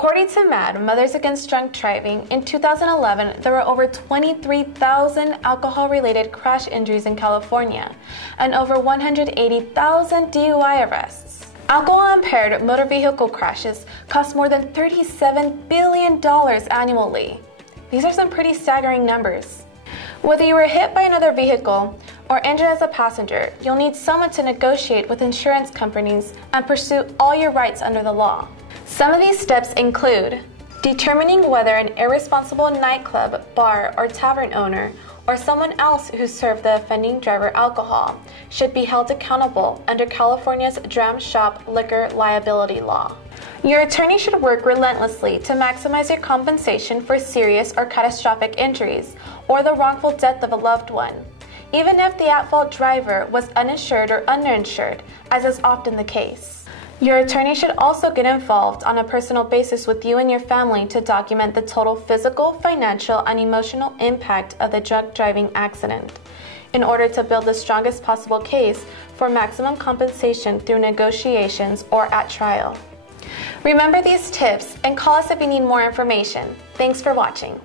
According to MADD, Mothers Against Drunk Driving, in 2011, there were over 23,000 alcohol-related crash injuries in California and over 180,000 DUI arrests. Alcohol-impaired motor vehicle crashes cost more than $37 billion annually. These are some pretty staggering numbers. Whether you were hit by another vehicle or injured as a passenger, you'll need someone to negotiate with insurance companies and pursue all your rights under the law. Some of these steps include determining whether an irresponsible nightclub, bar, or tavern owner or someone else who served the offending driver alcohol should be held accountable under California's dram shop liquor liability law. Your attorney should work relentlessly to maximize your compensation for serious or catastrophic injuries or the wrongful death of a loved one, even if the at-fault driver was uninsured or underinsured, as is often the case. Your attorney should also get involved on a personal basis with you and your family to document the total physical, financial, and emotional impact of the drunk driving accident in order to build the strongest possible case for maximum compensation through negotiations or at trial. Remember these tips and call us if you need more information. Thanks for watching.